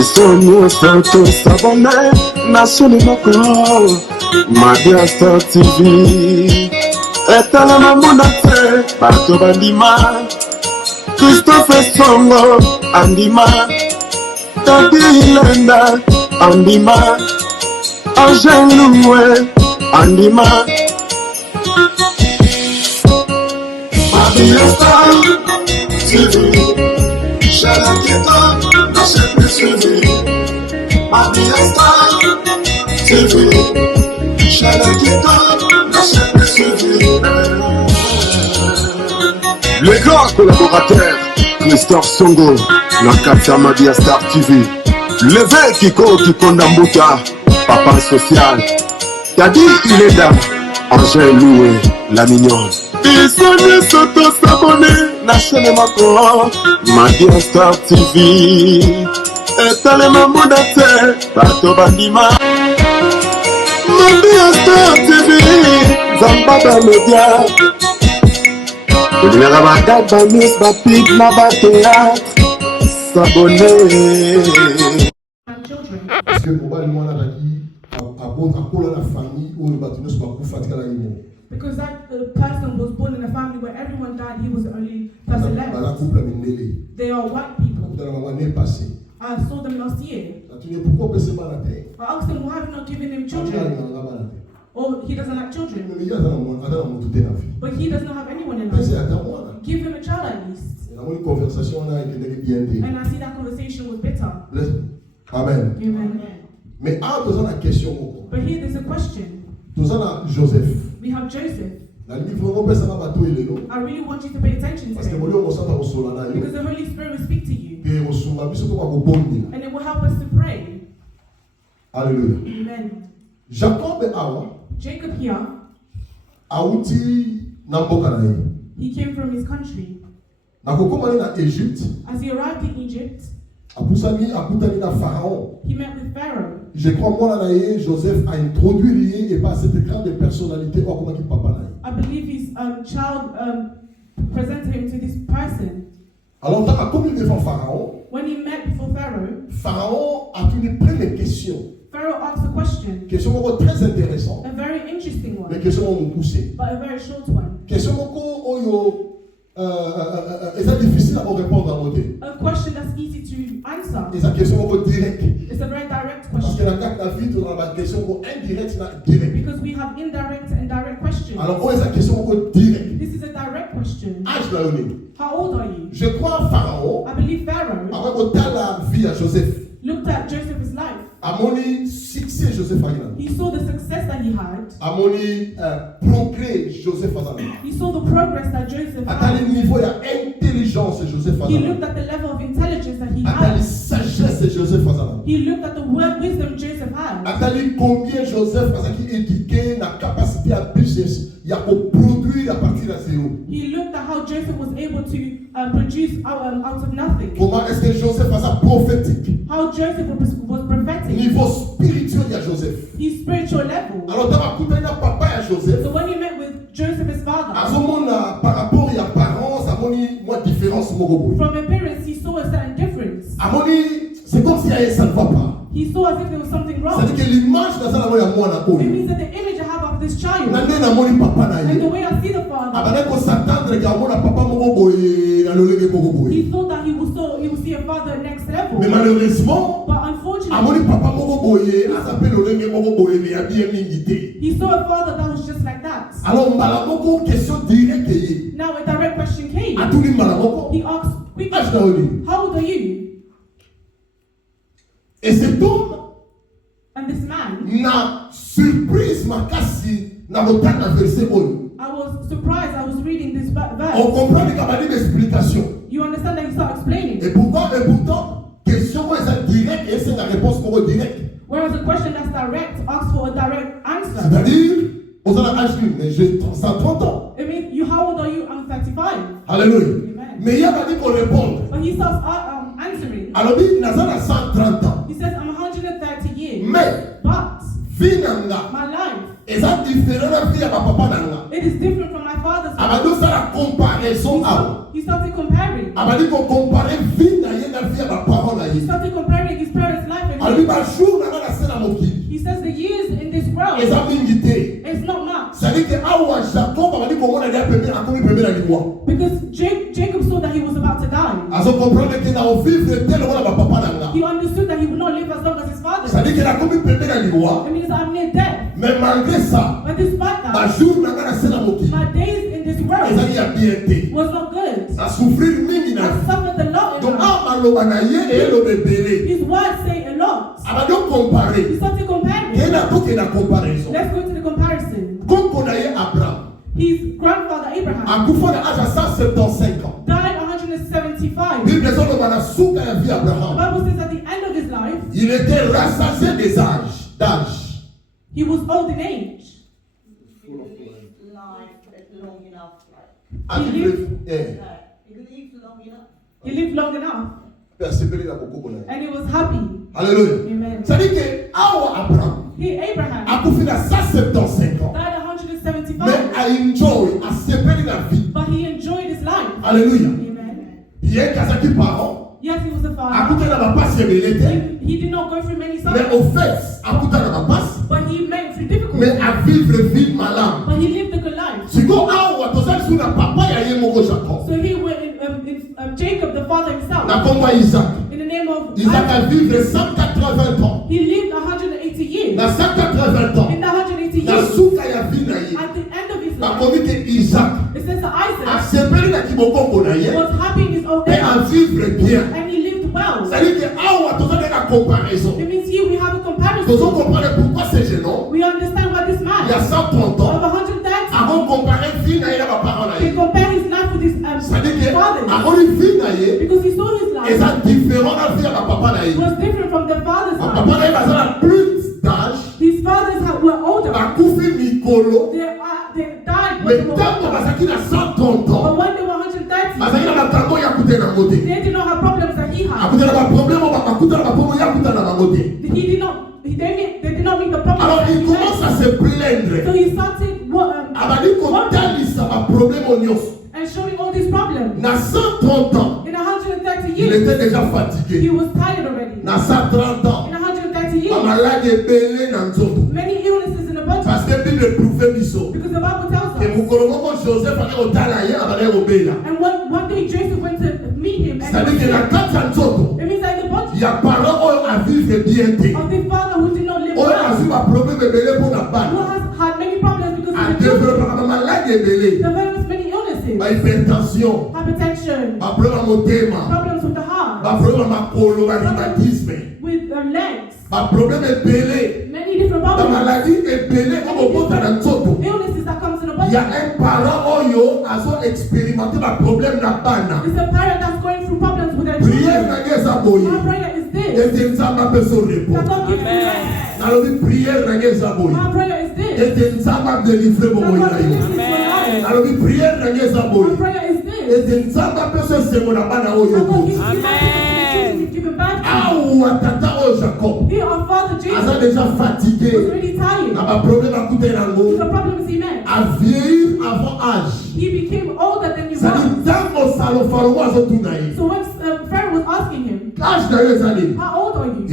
Nous sommes tous abonnés, Nation Moko, Madia Star TV. Et à la maman d'Até, Bato Bandima, Christophe Songo, Andima, Tadi Lenda, Andima, Angèle Loué, Andima, Madia Star TV, Chalaketa, Nation TV. Madia Star TV, Chalaketa, Nation TV. Le grand collaborateur, Christophe Songo, Nakata Madia Star TV. Le Kiko qui Kondambuta, papa social. T'as dit il est là, Angèle Loué, la mignonne. Ils sont tous abonnés, Nation Moko, Madia Star TV. Et à la maman d'Até, Bato Bandima, Madia Star TV, Zambada Media. Il y a la bagade, Bamis, Bapid, Nabatea, s'abonner. Parce que pour moi, on a dit, à la famille, où le bâtiment soit pour fatiguer la guimau. Because that person was born in a family where everyone died, he was the only person left. They are white people. I saw them last year. I asked them, why have you not given him children? Or he doesn't like children. But he does not have anyone in life. Give him a child at least. And I see that conversation was bitter. Amen. Amen. But here there's a question. Joseph. We have Joseph. I really want you to pay attention to him. Because the Holy Spirit will speak to you. And it will help us to pray. Hallelujah. Amen. Jacob here, he came from his country. As he arrived in Egypt, he met with Pharaoh. Je crois que Joseph a introduit et pas cette grande personnalité comme qui papa. I believe his child presented him to this person. Alors quand il a commis devant Pharaon, when he met before Pharaoh, Pharaon a une première question. Pharaoh asked a question. Question très intéressante. A very interesting one. Mais question poussée. But a very short one. Question est difficile à répondre à côté. A question that's easy to answer. Et sa question directe. It's a very direct Parce que question. la vie dans la question indirecte direct. Because we have indirect and direct questions. Alors on est question directe. This is a direct question. Âge là on est. How old are you? Je crois Pharaon. I believe Pharaoh. Avant la vie à Joseph. Looked at Joseph's life. À mon succès Joseph a He saw the success that he had. à mon progrès Joseph a He saw the progress that Joseph à had. quel niveau d'intelligence Joseph a He looked at the level of intelligence that he à quelle had. sagesse Joseph a He looked at the wisdom Joseph had. à quel combien Joseph a qui éduqué la capacité à business il y a pour produire à partir de zéro. He looked at how Joseph was able to produce out of nothing. Comment est-ce que Joseph a ça prophétique? How Joseph was prophetic. Niveau spirituel il y a Joseph. His spiritual level. Alors dans la coupe il papa et Joseph. So when he met with Joseph, his father, à ce moment par rapport à apparence à mon moi différence Moko. from appearance he saw a certain difference. À mon c'est comme si ça ne va pas. He saw as if there was something wrong. C'est-à-dire que l'image dans ça la moi na It means that the image I have of this child na na moni papa na and the ye way I see the father, abana ko s'attendre que mona papa moko boye na lolenge moko boye he thought that he would see a father next level. mais malheureusement But unfortunately, amoni papa moko boye asape lolenge moko boye mais ya bien mingi te. he saw a father that was just like that. Alors mbala moko question directe ye Now a direct question came. atuli mbala moko He asked âge quickly, na oli how old are you? et cet homme And this man, na surprise makasi na botana verset oyo I was surprised. I was reading this on verse. comprend que kabali d'explication You understand that he started explaining. et pourtant question est directe et c'est la réponse pour directe. Whereas a question that's direct asks for a direct answer. C'est-à-dire, on a l'âge mais j'ai 130 ans. I mean, how old are you? I'm 35. Alléluia. Amen. Mais il y a pas dit qu'on réponde. But he starts answering. Alors, il a 130 ans. He says, I'm 130 years. Mais, But vie nanga, my life, et ça différent de vie à papa nanga. it is different from my father's life. Abado ça la comparaison à. He started comparing. Abadi qu'on compare vie na yé na vie à papa na He yé. started comparing his parents' He says the years in this world is not much. Because Jacob saw that he was about to die. He understood that he would not live as long as his father. It means I'm near death. But despite that, my days in this world was not good. I suffered a lot in life. His words say a lot. He started comparing. Let's go to the comparison. His grandfather Abraham died 175. The Bible says at the end of his life, he was old in age. He lived long enough. And he was happy. Hallelujah. Amen. Abraham died 175. But he enjoyed his life. Hallelujah. Amen. Yes, he was a father. He did not go through many suffers. But he made through difficulties. But he lived a good life. So he went in Jacob, the father himself. In the name of Isaac. He lived 180 years. In the 180 years, at the end of his life, it says that Isaac was happy in his old age. And he lived well. It means here we have a comparison. We understand what this man of 130, he compared his life with his father. Because he saw his life was different from the father's life. His fathers were older. They died when they were older. But when they were 130, they did not have problems that he had. They did not meet the problems that he had. So he started and showing all these problems. In 130 years, he was tired already. In 130 years, many illnesses in the body. Because the Bible tells us. And one day Joseph went to meet him. And it means that in the body of the father who did not live well, who has had many problems because of the develops many illnesses. Hypertension, problems with the heart, with the legs, many different problems, illnesses that comes in the body. It's a parent that's going through problems with their children. My prayer is this. That God gives you rest. My prayer is this. That God delivers you. My prayer is this. That God gives you given back to you. Here our father Jesus was really tired. The problems he met. He became older than he was. So when Pharaoh was asking him, how old are you?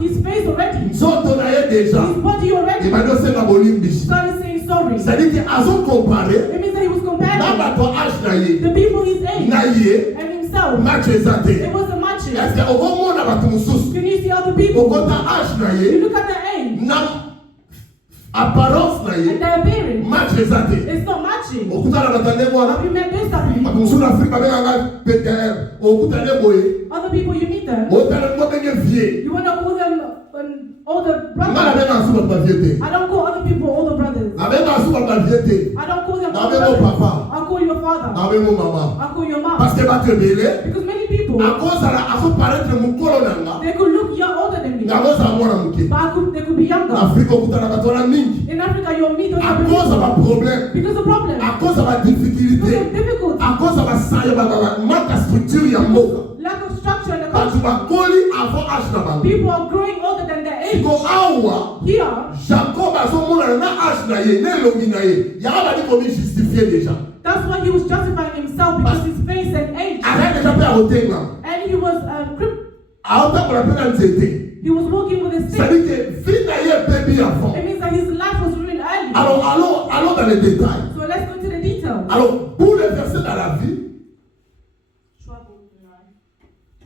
His face already. His body already started saying sorry. It means that he was comparing the people his age and himself. It wasn't matching. Can you see other people? You look at their age and their appearance. It's not matching. Have you met this type of people? Other people you meet them, you want to call them older brothers. I don't call other people older brothers. I don't call them older brothers. I'll call your father. I'll call your mom. Because many people, they could look older than me, but they could be younger. In Africa you'll meet those people because of problems, because of difficulty, lack of structure in the country. People are growing older than their age. Here, that's why he was justifying himself, because his face and age. And he was He was walking with a stick. Ça dit que vie n'a pas bien avant. It means that his life was ruined early. Alors, allons dans les détails. So let's go to the details. Alors, pour les versets dans la vie,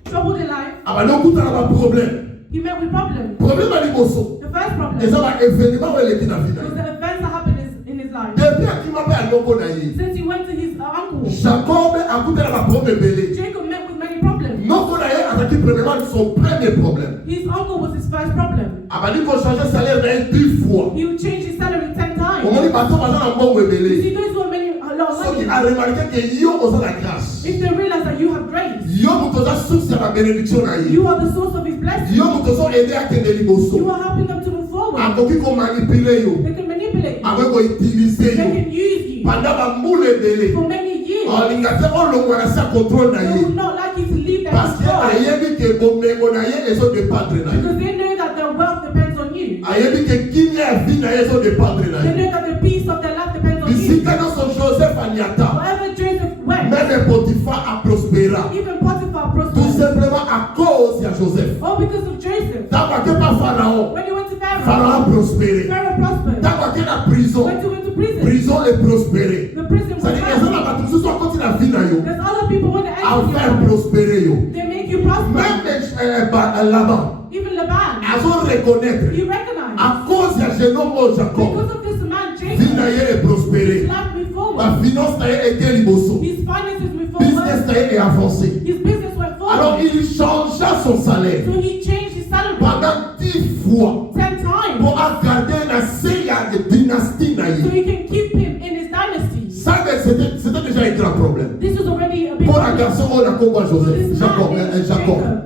Troubled in life. ah bah non, écoute, on a un problème. He met with problems. Problème à l'imosso. The first problem Et ça va événement où elle était dans la vie. was the events that happened in his life. Depuis à qui m'a fait un logo naïe. Since he went to his uncle, Jacob a écouté la problème belé. Jacob met with many problems. Non, qu'on a attaqué premièrement son premier problème. His uncle was his first problem. Ah bah dit qu'on changeait salaire d'un 10 fois. He would change his salary 10 Au moins, times. il passe un bon You belé. see, those who are many a lot of Ce qui money, a remarqué que yo on la grâce. if they realize that you have grace, Yo mutoza source ya bénédiction naïe. you are the source of his blessing. Yo mutoza aider à kende You liboso. are helping them to move forward. Akoki ko manipuler yo. They can manipulate you. Avec ko utiliser They yo. can use you Pendant ba moule belé. for many years. En lingate on lo ngwana sa contrôle They naïe. would not like you to leave their Parce que control ayebi ke bomengo naïe eso dépendre naïe. because they know that their wealth depends on you. Ayebi ke kimia vie naïe eso dépendre They naïe. know that the peace of their life depends on you. Bisika dans son Joseph Aniata. Wherever Joseph went, Même Potiphar a prospéré. even Potiphar Tout prospered. simplement à cause de Joseph. All because of Joseph. Tant que pas Pharaon. When he went to Pharaon Pharaoh, a prospéré. Pharaoh prospered. Tant que la prison. When he went to prison, Prison est prospérée. the prison was Ça dit que ça n'a found. pas tout ça continue la vie na yo. There's other people when they À enter faire you, prospérer yo. they make you prosper. Même là-bas, Even Laban, à son reconnaître. he recognized À cause de jeune homme Jacob. because of this man Vie Jacob, na ye est his prospérée. life moved La forward. finance na ye était liboso. His finances moved Business forward. na ye est avancé. His business went Alors forward. il changea son salaire So he changed his salary pendant 10 fois 10 times pour garder la série de dynastie na so ye. he can keep him in his dynasty. Ça c'était déjà un grand problème. This was already a big Pour la problem. garçon on a compris So Joseph, this Jacob, man is Jacob. Jacob.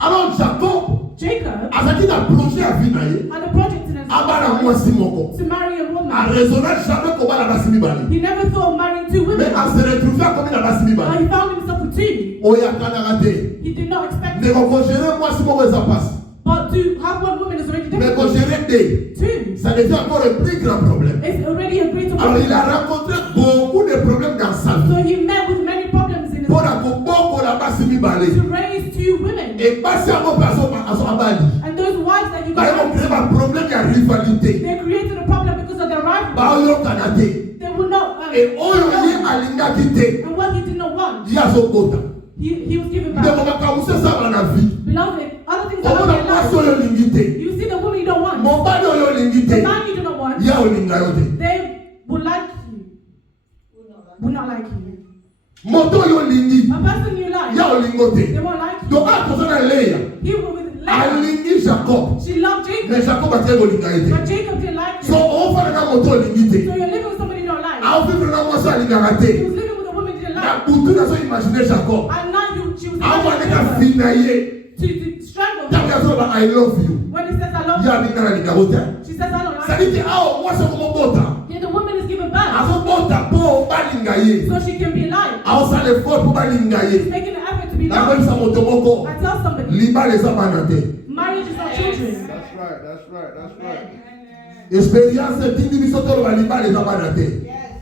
Alors Jacob, Jacob à ce qu'il a plongé à vie na ye, had a project in his abana life mwasi moko. to marry a A woman. raisonné jamais comment la basi mibali. He never thought of marrying two Mais women. à se retrouver comme la basi But mibali. he found himself with two. Oya kana raté. He did not expect Mais it. quand gérer mwasi moko ça passe. But to have one woman is already Mais quand difficult. gérer deux, Two ça devient encore un plus grand problème. is already a greater Alors il a problem. rencontré beaucoup de problèmes dans sa So vie. he met with many problems in his Pour life la boko la basi mibali. to raise two women. Et passer à mon personne à son abali. And those wives that you Bah ils ont créé got, un problème de rivalité. they created a problem because of their rivalry. Bah oyo kanate. They would not. Et oyo ye alinga kite. And what he did not want, Dia so kota. he was given Mais back. on va commencer ça dans la vie. Beloved, other things On that va happen in passer life. oyo lingite. You see the woman you don't want, Mon bali oyo the lingite. man you do not want, Ya olinga yote. they would like you, would not like you. Moto oyo lingi. A person you like, Ya olingote. they won't like you. Donc à cause de Léa, He was with Leah. alingi Jacob. She loved Jacob, Mais Jacob a très olinga yote. but Jacob didn't like So you. on va na moto So lingite. you're living with somebody you don't like. A vivre na moi ça linga He raté. was living with a woman you didn't Na like. butu na so imaginer Jacob. And now she was A va na to finaye. strangle Ya him. ya so I love you. When he says I love Ya you, linga na linga yote. she says I don't Ça like dit you. que ah moi c'est comme bota. Yeah, the woman is given birth A so bota po balinga ye. so she can be liked. A ça le fort po balinga She's ye. making an effort to be Na liked. ko sa moto moko. I tell somebody, Liba les abanate. marriage is not children. That's right, that's right, that's right. Expérience tindi bisoto ba liba les abanate.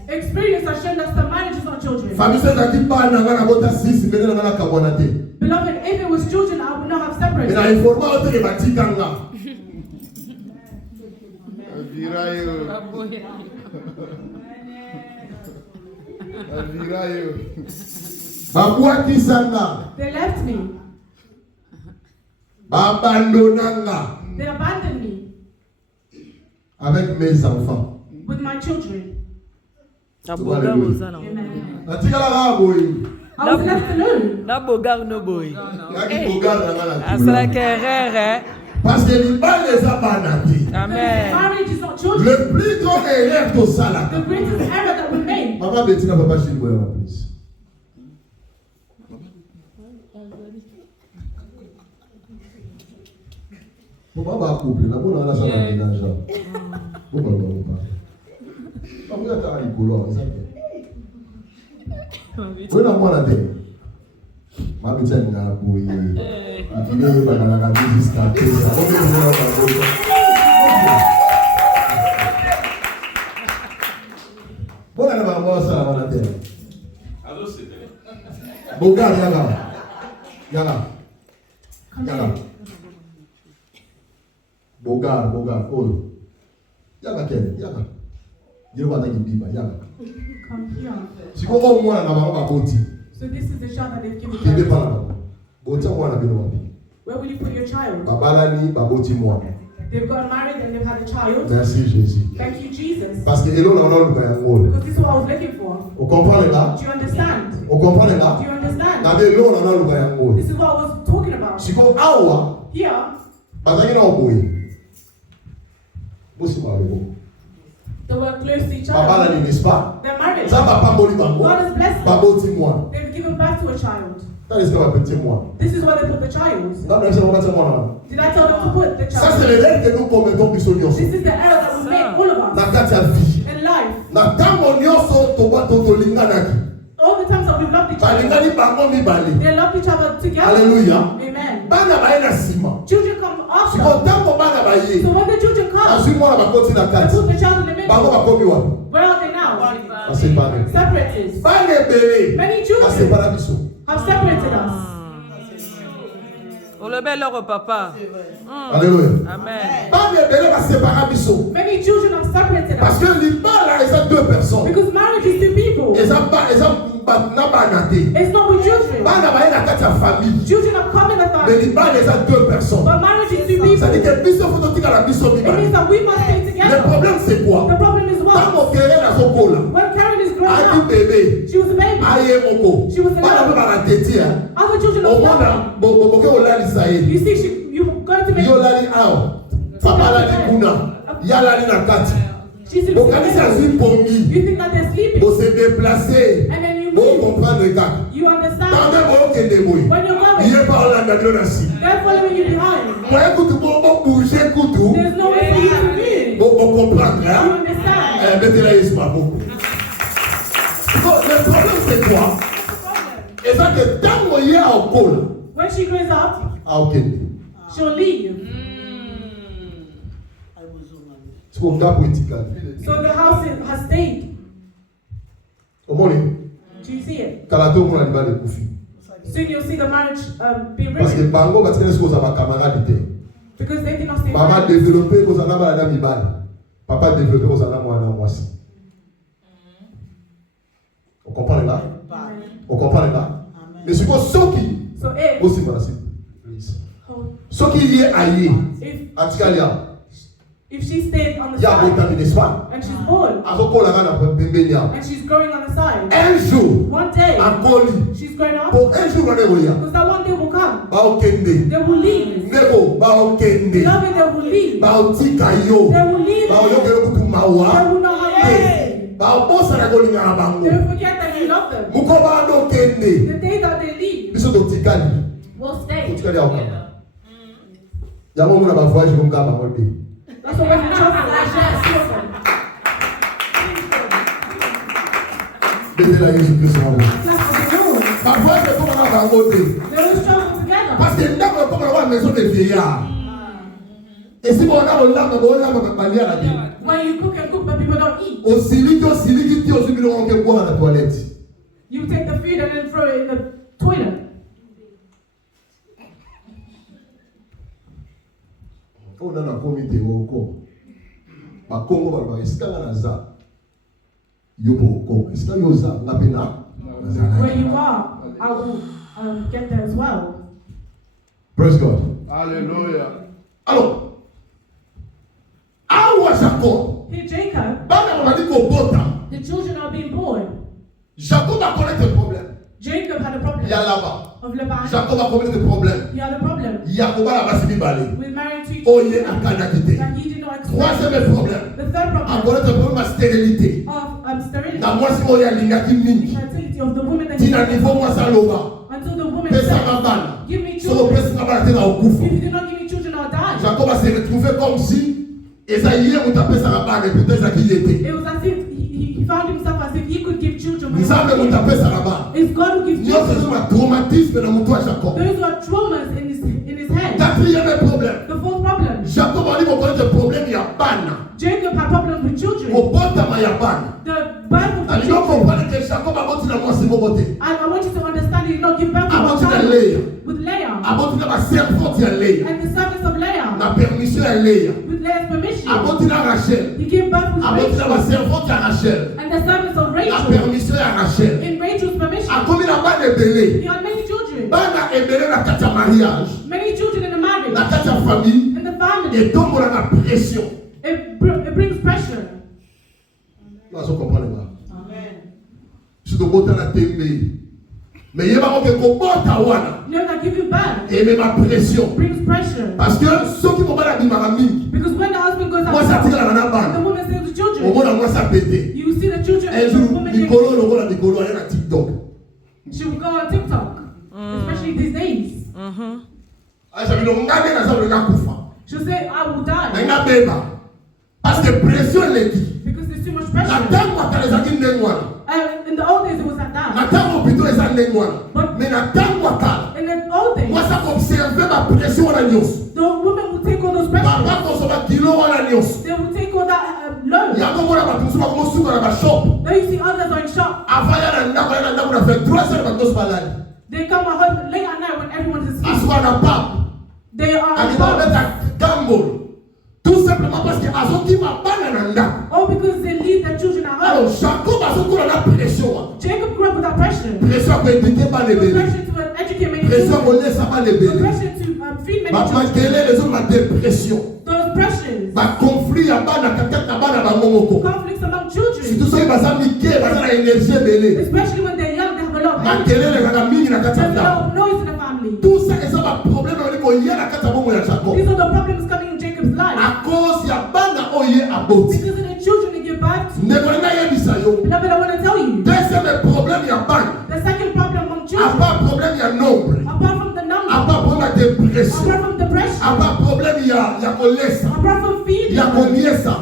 Experience has shown us that marriage is not children. Famille ça qui parle na ngana bota 6 mais na ngana kabonate. Beloved, if it was children, I would not have Mais separated. na informa ote ke batikanga. Virayo. Virayo. Babwaki sanga. They left me. Babandonanga. They abandoned me Avec mes enfants. with my children. Hallelujah. Amen. Natikala ka boy. I was left alone. Na bogar no boy. Yaki bogar na ngana Asala tula. kerere. Parce que liba les abanate. Amen. Marriage is not children. Le plus grand erreur to sala. The greatest error that we made. Maman Bettina papa chez moi please. Maman ba couple na bona na sala ménage. Bon ba ba. Maman ya ta likolo exact. Wena mwana te. Mami tena na boye. Ikine ba na ka business start. Sa ko ni na ba boye. Bona na ba mo sa mwana te. Allo c'est Bogar yala. Yala. Yala. Bogar, oh. Yaga Ken, Yaga. You know what I can be, Yaga. Come here. She go home one and I'm boti. So this is the child that they've given Kebe you. Panama. Bota one and Bino. Where will you put your child? Babalani, Baboti one. They've got married and they've had a child. Merci Jésus. Thank you, Jesus. Parce que Elo n'a pas le Because this is what I was looking for. Vous comprenez là? Do you understand? Vous comprenez là? Do you understand? Na Elo n'a pas le This is what I was talking about. Si ko awa, Here, bazaki na Boye. Bosi ma lebo. they were close to each Babala other. ni n'est-ce pas? They're married. Ça va pas moli bango. God has blessed them. Baboti moi. They've given birth to a child. Ça est-ce que va petit moi? This is where they put the child. Non, mais c'est pas ça moi. Did I tell them to put the Ça c'est child? l'erreur que nous commettons biso nyonso. This is the error that we make, all of Na us, kati ya vie. in life. Na tango nyonso to linganaki. All the times that we've loved each other, Balingani bango mibale. they loved each other together. Hallelujah. Amen. Bana baye na sima. Children come Siko after. tango bana baye. So when the children come, Azui mwana bakoti na they kati. put the child in the Bango middle. bakomi wapi? Where are they now? Basepare. Separated. Bana ebele. Many children Basepara biso. have separated us. Oloba leur papa. Alléluia. Amen. Bana ebele basepara biso. Many children have separated Parce us. que libala eza deux personnes. Because marriage is two people. Eza na bana te. It's not with children. Bana baye na kati ya famille. Children have come in the Mais family. libala eza deux personnes. But marriage is two Ça dit people. que biso faut tika la biso It means mibale. that we must stay Le together. problème c'est quoi? The problem is what? Tango kere na zokola. When Karen is growing Aki up, bébé. she was a baby. Aye moko. She was a Bana girl. pe bana teti hein. Other children are Omona young. boke olalisa ye. You see, you're going to make. Yo lali awa. Papa lali kuna. Ya lali na kati. She's in Bokanisi azwi pongi. You think that they're sleeping, Bo se déplacer. and then you Bo move. comprendre kaka. You understand? Tande bo kende boy. When you're going, Iye pa olanda bilo na si. they're following you behind. Moye kutu bo bouger kutu. There's no way for you to move. Bo comprendre You hein. understand? Mettez-la Yesu maboko. Donc le problème c'est quoi? Et ça que tango ye a okola. When she grows up, A okende. she'll leave. Siko ngapo etikali. So the house has stayed. Omoni. Do you see it? Kala to mona libale kufi. Soon you'll see the marriage being Parce que ruined bango batikele siko za ba camarade te. because they did not stay Maman married. développé ko za na ba na mibale. Papa développé ko za na mwana mwasi. On comprend là? On comprend là? Mais siko soki So aussi voilà please. oh, Soki lié aye. if Atikalia. she stayed on the Ya side botami n'est-ce pas? and she's born Azokola kana pembeni ya. and she's growing on the side, Un jour one day akoli. she's grown up Pour un jour wana boya. because that one day will come. Ba okende. They will leave. Neko ba okende. Loving, they will leave. Ba otika yo. They will leave. Ba oyokelo kutu They mawa. will not have mercy. Ba obosa na kolinga na They bango. will forget that you love them. Muko ba okende. The day that they leave, Biso dotikali. will stay. Dotikali ya okama. Ya mo mona ba voyage ko ngaba ngode. That's why when you travel, I share children. Bete la Yesu Kristo mo. That's what they know. Ba voyage ko ngaba ngode. They will struggle together. Parce que ndako ko na wa maison de vieillard. Et si on a olanga bola ba balia la vie. When you cook and cook, but people don't eat. Osiliki ti osibilo onke kwa na toilette. You take the food and then throw it in the toilet. On a comité au Congo. Ma Congo va voir. Est-ce qu'il y a un za? Yobo au Congo. Est-ce qu'il y a un za? La pena. Where you are, I will get there as well. Praise God. Hallelujah. Alors, awa Jacob. Here, Jacob, Bana on a dit qu'au bota. the children are being born. Jacob a connaître le problème. Jacob had a problem Il y a là-bas. of Laban. Jacob a connaître le problème. He had a problem Jacob a la base bibale. with marrying two Oye children akana kite. that he did not expect. Troisième problème. The third A problem connaître le problème de stérilité. of sterility, Na mwasi mo ya lingaki mingi. fertility of the woman that he Tina niveau mwasi aloba. until the woman Pesa said, mabana. give me Soko children. pesa mabana tena okufa. If you do not give me children, I'll die. Jacob a se retrouvé comme si Esaïe mutapesa mabana et peut-être qu'il était. It was as if he found himself as if he could give children. but Nzambe he couldn't. mutapesa mabana. It's God who gives Nyote children. zuma traumatisme na mtu wa Jacob. Those are traumas in his head. Quatrième problème. The fourth problem, Jacob a dit qu'on connaît le problème ya bana. Jacob had problems with children. Kobota ma ya bana. The birth of the Ali donc children. comprendre que Jacob a boti na mwasi mobote. And I want you to understand he did not give birth to A a boti na child Leah. with Leah. A boti na ba servante ya Leah. And the servants of Leah. Na permission with Leah's permission, he gave birth with Rachel. And the servants of Rachel, in Rachel's permission, he had many children. Many children in the marriage, in the family. It brings pressure. Amen. Mais il y a pas que comporta wana. No, that give you back. Et même ma pression. Brings pressure. Parce que ceux qui vont pas la bimami. Because when the husband goes out, moi ça tire la nana. The woman says to the children. Au moins moi ça pété. You see the children. Un jour, Nicolo le rôle Nicolo elle a TikTok. She will go on TikTok, especially these days. Ah ça veut dire ngane na ça le nakufa. She'll say I will die. Mais na beba. Parce que pression elle dit. Because there's too much pressure. La terre moi quand les amis n'engwana. In the old days, it was like that. But in the old days, the woman would take all those pressures. They would take all that load. Now you see others are in shop. They come home late at night when everyone is asleep. They are tout simplement parce que Azoki m'a banana. Oh, because they leave their children at home. Alors Jacob a son la pression. Jacob grew up with that pressure. Pression pour éduquer pas les bébés. Pressure to educate many children. Pression pour laisser pas les bébés. Pressure to feed many children. Ma quelle est les autres dépression. Those pressures. Ma conflit à bana kakata bana ba momoko. Conflicts among children. Si tout ça va s'appliquer, va la énergie belée. Especially when they're young, they have a lot of ma quelle est les gamins na kakata. There's a lot of noise in the family. Tout ça est ça va problème avec ko yé na kakata bomo ya Jacob. These are the problems coming in Jacob's life. À cause ya bana oye aboti. Because of the children they give birth to. Ne connais ya bisayo. Beloved, I want to tell you. Deuxième problème ya bana. The second problem among children. À part problème ya nombre. Apart from the number. À part problème ya dépression. Apart from depression. À part problème ya kolesa. Apart from feeding. Ya koniesa.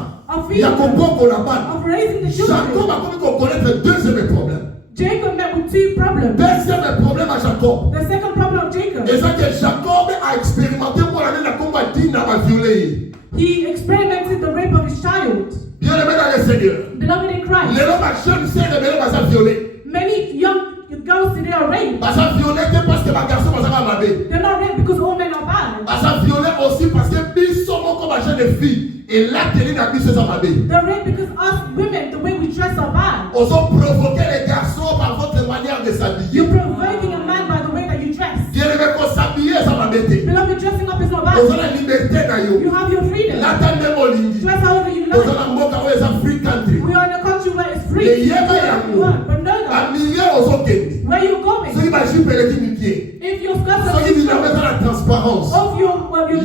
Ya kopoko la bana. Of raising the children. Jacob a commis qu'on connaît le deuxième problème. Jacob met with two problems. Deuxième problème à Jacob. The second problem of Jacob. Et ça que Jacob a expérimenté pour aller dans combat Dina m'a violé. He experimented the rape of his child. Bien aimé dans le Seigneur. Beloved in Christ. Les hommes jeunes c'est révélé par sa violée. Many young girls today are raped. Par sa violée parce que ma garçon va s'en maber. They're not raped because all men are bad. Par sa violée aussi parce que biso comme ma jeune fille. Et là, tu as mis ça maber. They're raped because us women, the way we dress are bad. Ils ont provoqué les garçons par votre manière de s'habiller. You're provoking a man by the way that you dress. Bien aimé qu'on s'habille, ça m'a bêté. Beloved, dressing up is not bad. Vous avez la liberté d'ailleurs. You have your freedom. Là, t'as même au lit. Dress however you like. Vous avez la Moko, vous avez la free country. We are in a country where it's free. Et hier, But know that. à milliers aux autres. Where you're going. Ceux qui m'achètent les pieds. If your skirts Ceux are qui viennent mettre la transparence. of your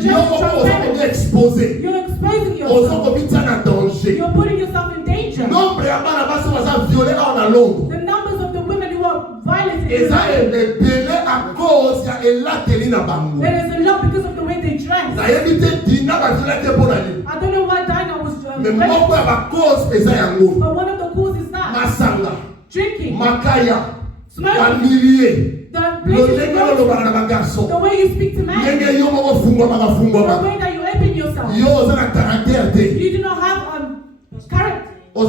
dress is transparent. Exposé. You're exposing Aux yourself. autres qui tiennent en danger. You're putting yourself in danger. Nombre à Barnabas va violer en Londres. The numbers of the women who are violent Et ça est belé à cause il y a la télé na bango. There is a lot because of the way they dress. Ça y est évité Dina va faire la pour aller. I don't know why Dinah was Mais Moko à cause et ça y a ngou. but one of the causes is that Masanga. drinking, Makaya. smoking, Familier. the places you go, the way you speak to men, the way that you open yourself. You do not have character. You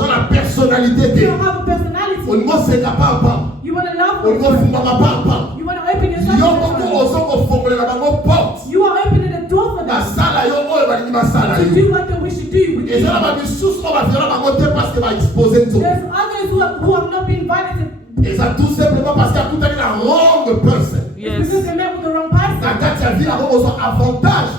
don't have a personality. You want to love people. You want to open yourself to them. You are opening the door for them to do what they wish to do with you. There's others who have not been violated. Et ça tout simplement parce qu'il a tout à la wrong person. Yes. Because they met with the wrong person. vie avantage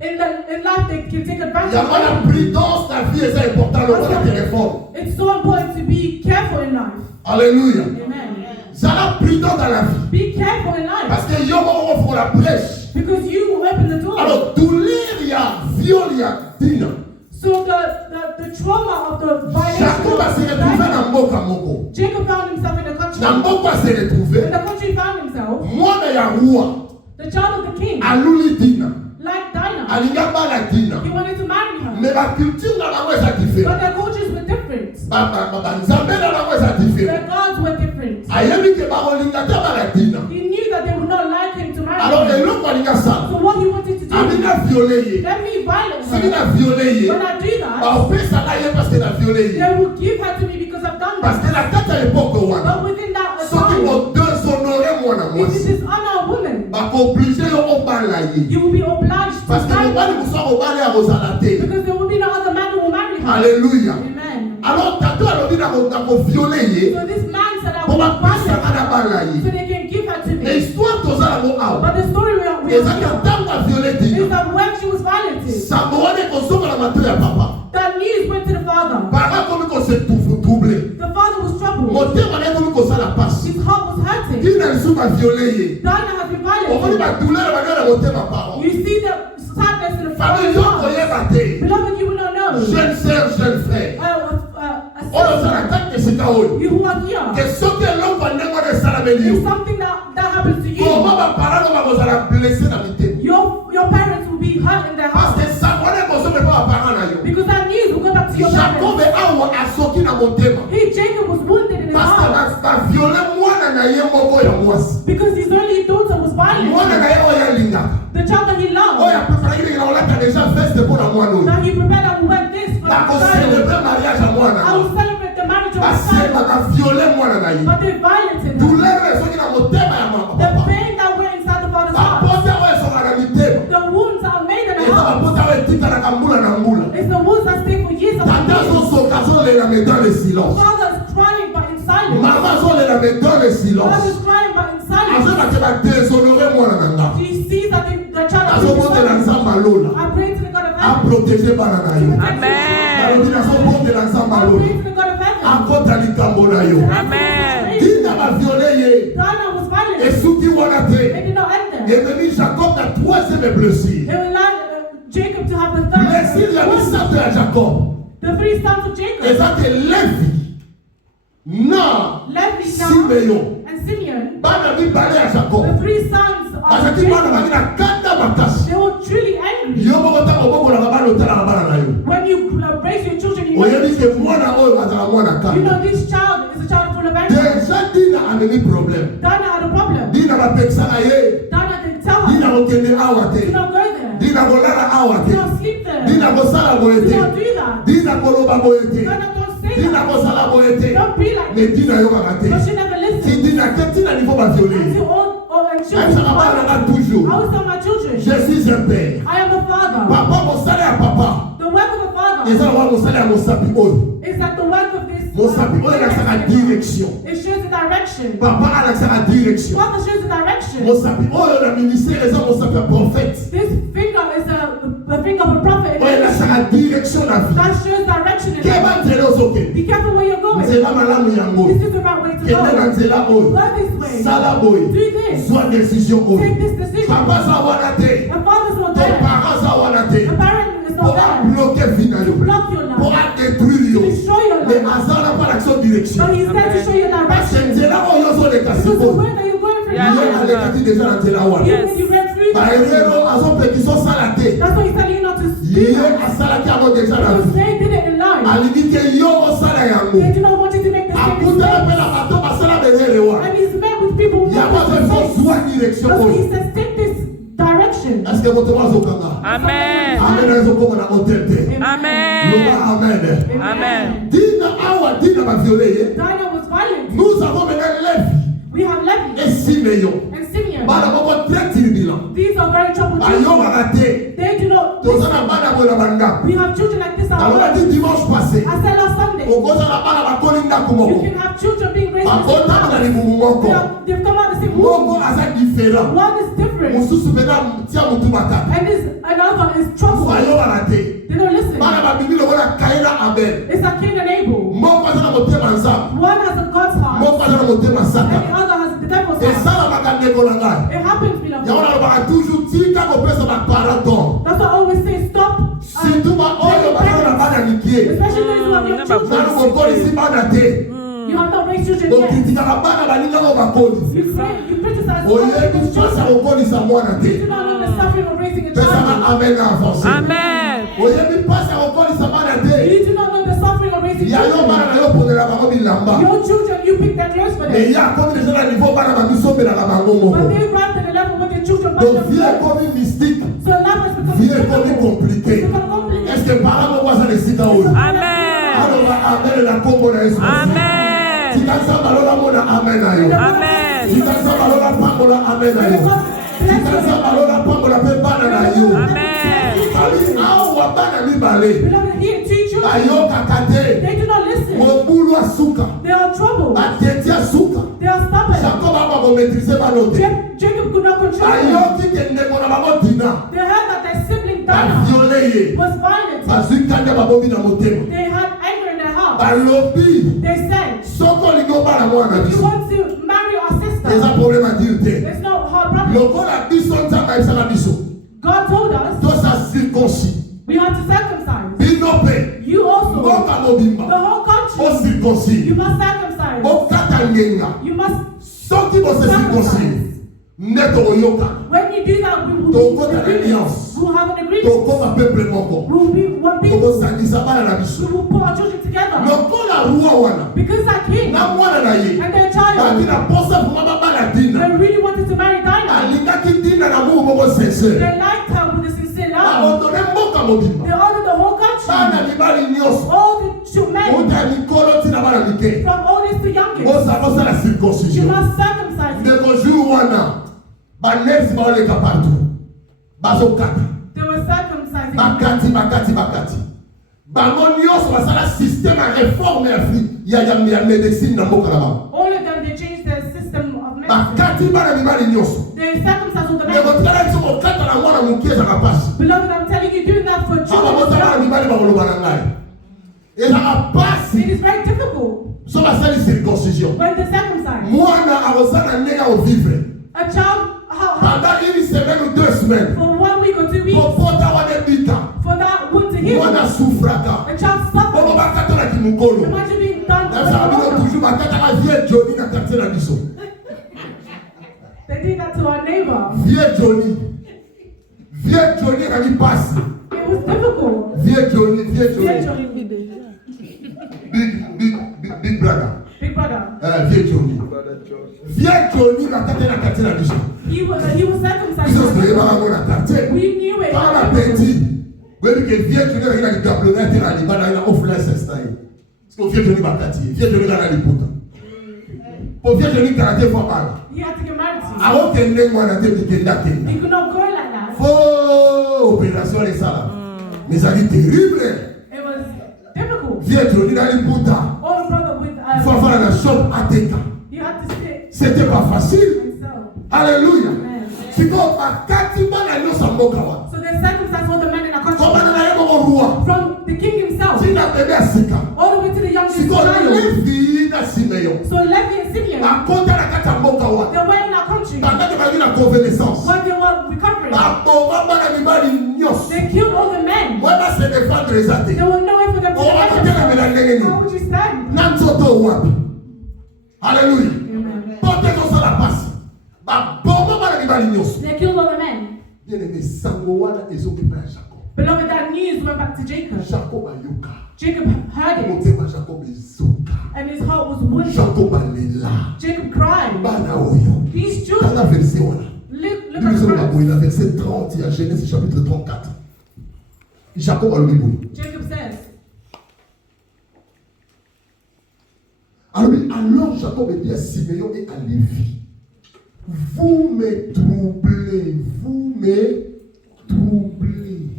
in life they can take advantage of la prudence la vie est important le téléphone. It's so important to be careful in life. Alléluia. Amen. Sois prudent dans la vie. Be careful in life. Parce que yo offre la brèche. Because you open the door. Alors douleur il y a viol il y a dîner. So the trauma of the Jacob a se retrouvé dans Moko. Jacob found himself in the country. Dans Moko a se retrouvé. In the country he found himself. Mwana ya roi. The child of the king. Aluli dina. Like Dinah. Alinga bala dina. He wanted to marry her. Mais la culture na bango est différente. But their cultures were different. Nzambe na bango est différent. Their gods were different. Ayebi ke barolinga ta bala dina. He knew that they would not like him to marry Alors her. eloko alinga sa. So what he wanted to do. Amina violé. Let me violate her. Si na violé. When I do that, ba opesa na ye parce que na violé. they will give her to me because I've done Parce that. que la tête à l'époque wana. But within that Soki time, mo déshonorer mwana if mwasi. it is honor a woman, Ba ko obligé yo obala ye. you will be obliged judged. Parce que because there will be no other man who will marry her. Alléluia. Amen. Alors, tato a dit qu'on violé. So this man said I will violate so they can give her to me. L'histoire de ça, But the story we are is that when she was violated, that news went to the father. The father was troubled. His heart was hurting. Dinah has been violated. You see the sadness in the father's heart. Beloved, you will not know. Jeune sœur, jeune frère. You who are here. If something that happens to you, your parents will be hurt in their heart. Because that news will go back to your parents. Jacob was wounded in his heart. Because his only daughter was violent. The child that he loved. Now he prepared and went this for the child. I will celebrate the marriage of my son. But they violated him. The pain that went inside the father's heart. The wounds that are made in the heart. It's the wounds that stay for years and years. Father is crying but in silence. Father is crying but in silence. He sees that the child is in silence. I pray to the God of heaven. Amen. I pray to the God of heaven. Amen. Dinah was violent. They did not end there. They will allow Jacob to have the third. The three sons of Jacob. Levi, and Simeon. The three sons of Jacob. They were truly angry. When you raise your children, you know this child is a child full of anger. Dinah had a problem. Dinah didn't tell her. Do not go there. Do not sleep there. Do not do that. Dinah don't say that. Don't be like this. But she never listened. I will tell my children. I am a father. The work of a father is that the work of this it shows the direction. Father shows the direction. This finger is the finger of a prophet. That shows direction in life. Be careful where you're going. This is the right way to go. Go this way. Do this. Take this decision. A father's not there. A parent is not there. To block your life. To destroy your life. But he's there to show you direction. Because the way that you're going from now, you ran through that's why he's telling you not to speak. Because they did it in life. They do not want you to make the same mistake. And he's met with people who want to that's why he says take this direction. Amen. Amen. Amen. Dinah was violent. We have Levi and Simeon. These are very troubled children. They do not listen. We have children like this at home. I said last Sunday. You can have children being raised in the same house. They've come out the same womb. One is different. And another is trustful. They don't listen. It's like Cain and Abel. One has a God's heart. And the other has the devil's heart. It happens, beloved. That's why I always say stop. Especially those who have young children. You have not raised children yet. You criticize other people's children. You do not know the suffering of raising a child. Amen. You do not know the suffering of raising children. Your children, you pick their clothes for them. But they arrived at the level where their children buy them clothes. So life has become complicated. Amen. Amen. Amen. Beloved, here, 2 children. They do not listen. They are troubled. They are stubborn. Jacob could not control them. They heard that their sibling Dana was violent. They had anger in their heart. They said, if you want to marry our sister, there's no hard problem. God told us we have to circumcise. You also, the whole country, you must circumcise. You must circumcise. When you do that, we will have an agreement. We'll be one people. We will put our children together. Because that king and their child, they really wanted to marry Dinah. They liked her with a sincere love. They honored the whole country. All the men, from oldest to youngest. You must circumcise them. They were circumcising. All of them, they changed their system of medicine. They circumcised all the men. Beloved, I'm telling you, doing that for children. It is very difficult when they circumcise. A child, for 1 week or 2 weeks, for that wound to heal, a child suffers. Imagine being done. They did that to our neighbor. It was difficult. Big brother. He was circumcised. We knew it. He had to get married to. He could not go like that. Mais ça dit terrible. It was difficult. All brother with you had to sit. C'était pas facile. Alléluia. So they circumcised all the men in a country. From the king himself. All the way to the youngest child. So Levi and Simeon, they were in our country. When they were recovering, they killed all the men. There was no way for them to defend themselves. How would you stand? Hallelujah. They killed all the men. Beloved, that news went back to Jacob. Jacob heard it. And his heart was wounded. Jacob cried. These children. Look at the verset 30, il y a Genèse chapitre 34. Jacob says. Alors Jacob dit à Siméon et à Lévi, vous me troublez.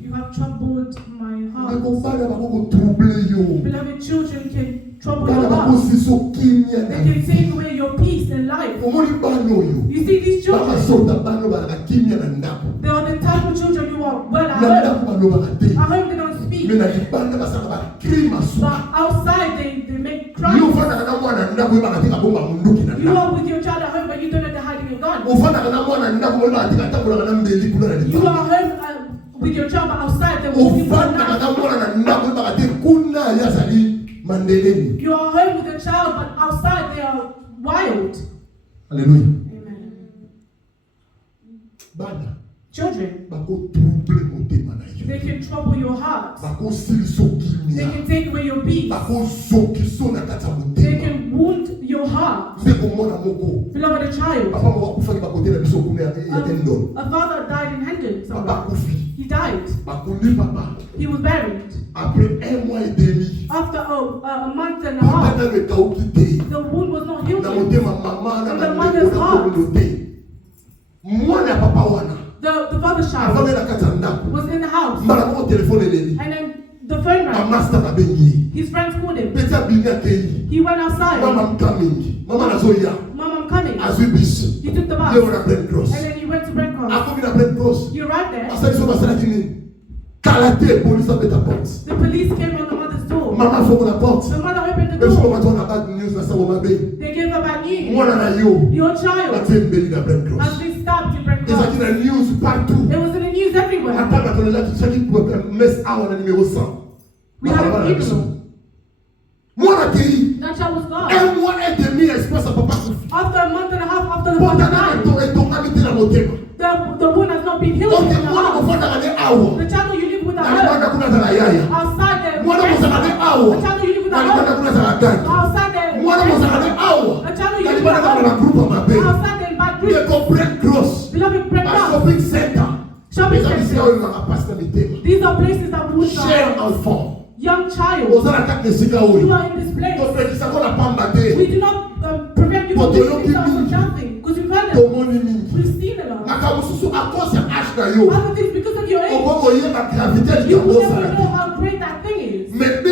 You have troubled my heart. Beloved, children can trouble your heart. They can take away your peace and life. You see these children, they are the type of children who are well at home. At home they don't speak. But outside they make cries. You are with your child at home, but you don't know they're hiding your gun. You are home with your child, but outside they're walking for night. You are home with your child, but outside they are wild. Hallelujah. Amen. Children, they can trouble your heart. They can take away your peace. They can wound your heart. Beloved, a child. A father died in Hendon. He died. He was buried. After a month and a half, the wound was not healed. And the mother's heart The father's child was in the house. And then the phone rang. His friends called him. He went outside. Mom, I'm coming. He took the bus. And then he went to Brent Cross. He arrived there. The police came on the mother's door. The mother opened the door. They gave her bad news. Your child has been stabbed in Brent Cross. It was in the news everywhere. We had a funeral. That child was gone. After a month and a half after the father died, the wound has not been healed. The child you live with at home, outside there, the child you live with at home, outside there, the child you live with at home, outside there in bad groups. Beloved, Brent Cross. Shopping center. These are places that wounds are. Young child, you are in this place. We do not prevent you from doing something because you've heard it. We've seen it all. Other things because of your age. You will never know how great that thing is. But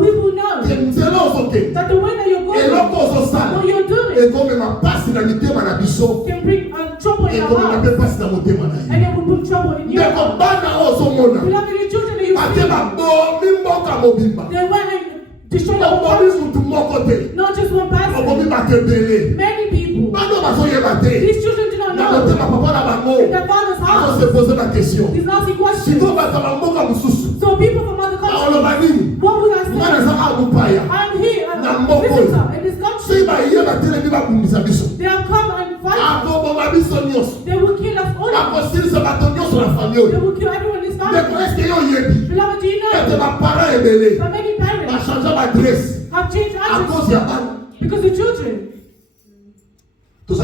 we will know that the way that you're going, what you're doing, can bring trouble in your heart. And it will bring trouble in your heart. Beloved, your children that you see, they went and destroyed the whole country. Not just one person. Many people. These children do not know. In their father's house. He's asking questions. So people from other countries, what would I say? I'm here, I'm a visitor in this country. They have come and fight us. They will kill us all. They will kill everyone in this family. Beloved, do you know that many parents have changed address because of children? We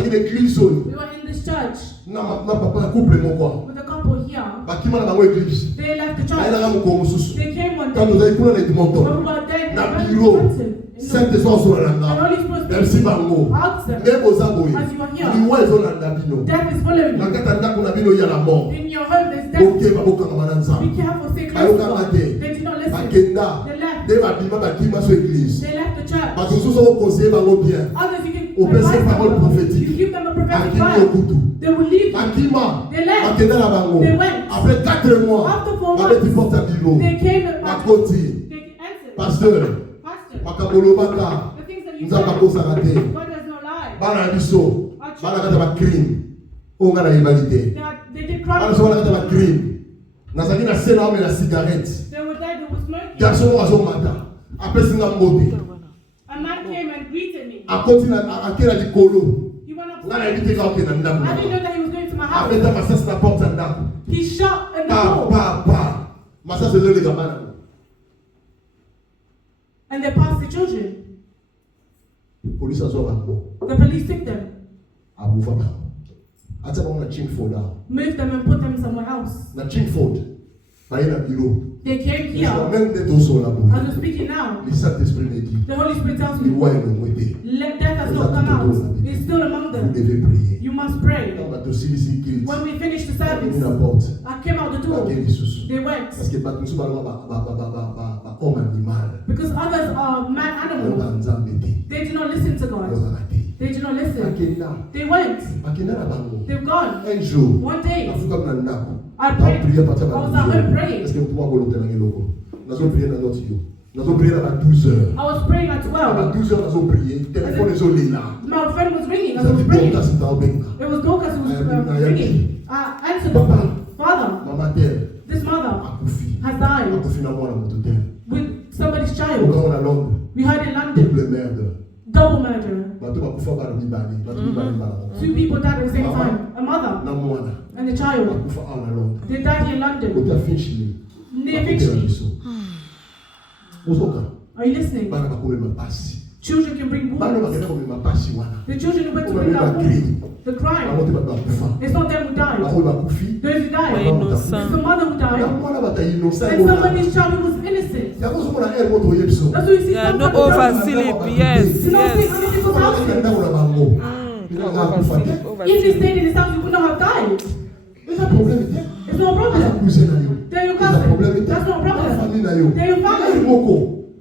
were in this church with a couple here. They left the church. They came one day. When we were there, and the Holy Spirit asked them, as you are here, death is following you. In your home there's death. Be careful, stay close to God. They did not listen. They left. They left the church. Others you can advise them. You give them a prophetic word. They will leave. They left. They went. After 4 months, they came back. They answered. Pastor, the things that you said, God does not lie. Our children, they did crime. They were there, they were smoking. A man came and greeted me. He went up to me. I didn't know that he was going to my house. He shot in the door. And they passed the children. The police took them. Moved them and put them somewhere else. They came here. As I'm speaking now, the Holy Spirit tells me, let death has not come out. It's still among them. You must pray. When we finished the service, I came out the door. They went. Because others are mad animals. They do not listen to God. They do not listen. They went. They've gone. One day, I prayed. I was at home praying. I was praying at 12. My friend was ringing as I was praying. It was Dorcas who was ringing. I answered the phone. Father, this mother has died with somebody's child. We heard in London. Double murder. 2 people died at the same time. A mother and a child. They died here in London. Near Finchley. Are you listening? Children can bring wounds. The children who went to bring that wound, the crime. It's not them who died. Those who died. It's the mother who died. And somebody's child who was innocent. That's what you see. Yeah, no over sleep. Yes. You know, Yes. people's houses. If you stayed in his house, you would not have died. It's no problem. They're your cousin. That's not a problem. They're your family.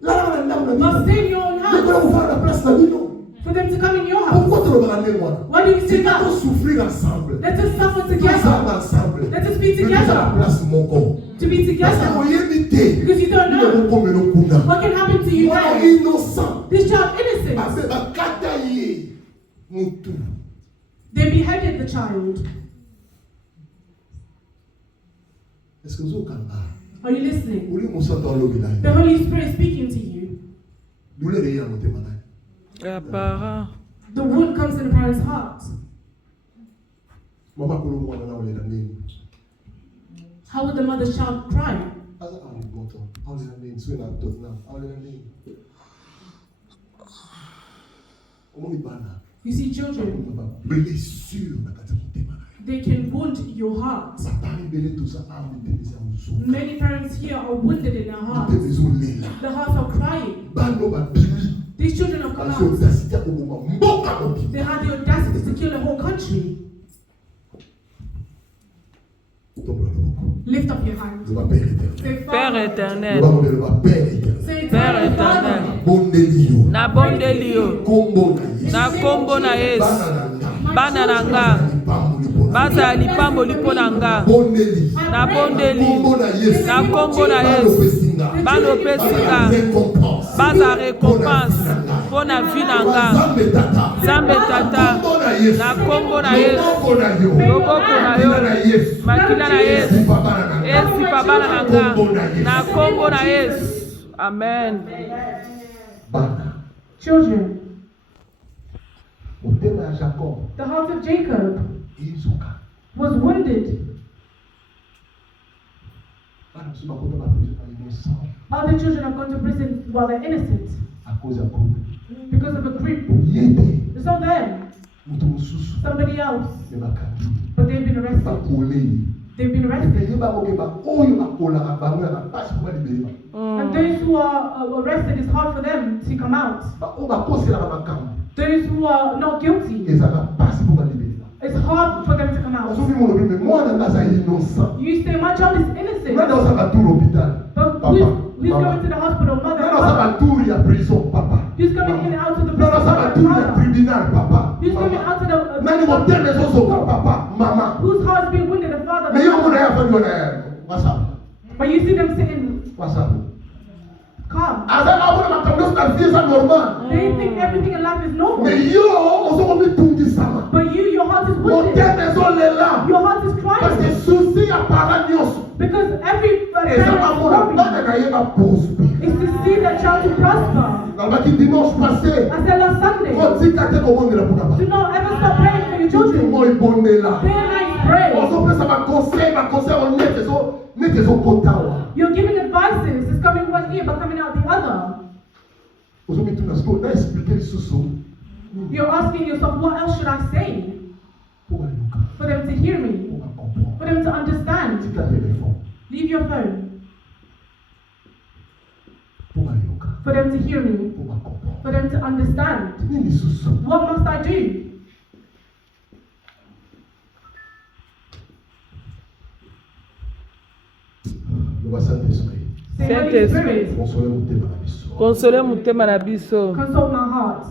But stay in your own house. For them to come in your house. Why do you say that? Let us suffer together. Let us be together. To be together. Because you don't know what can happen to you now. This child innocent. They beheaded the child. Are you listening? The Holy Spirit is speaking to you. The wound comes in the parent's heart. How would the mother's child cry? You see, children, they can wound your heart. Many parents here are wounded in their hearts. The hearts are crying. These children have come out. They had the audacity to kill a whole country. Lift up your hands. Père éternel. Say, Père éternel. Na bondelio. Na kombo na Yesu. Bana nanga. Baza lipambo lipo nanga. Na bondeli. Na kombo na Yesu. Bano pesinga. Baza récompense. Pona vie nanga. Zambe tata. Na kombo na Yesu. Loboko na yo. Makila na Yesu. Esi babana nanga. Na kombo na Yesu. Amen. Children, the heart of Jacob was wounded. Other children have gone to prison while they're innocent because of a group. It's not them, somebody else, but they've been arrested. They've been arrested. And those who are arrested, it's hard for them to come out. Those who are not guilty, it's hard for them to come out. You say, my child is innocent. But who's going to the hospital? Mother. Who's coming in and out of the prison? Who's coming out of the whose heart is being wounded? The father. But you see them sitting calm. They think everything in life is normal. But your heart is wounded. Your heart is crying. Because every parent is to see the child to prosper. I said last Sunday, do not ever stop praying for your children. Pray. You're giving advices. It's coming one ear but coming out the other. You're asking yourself, what else should I say? For them to hear me. For them to understand. Leave your phone. For them to hear me. For them to understand. What must I do? Saint-Esprit, consolez mutema na biso. Console my heart.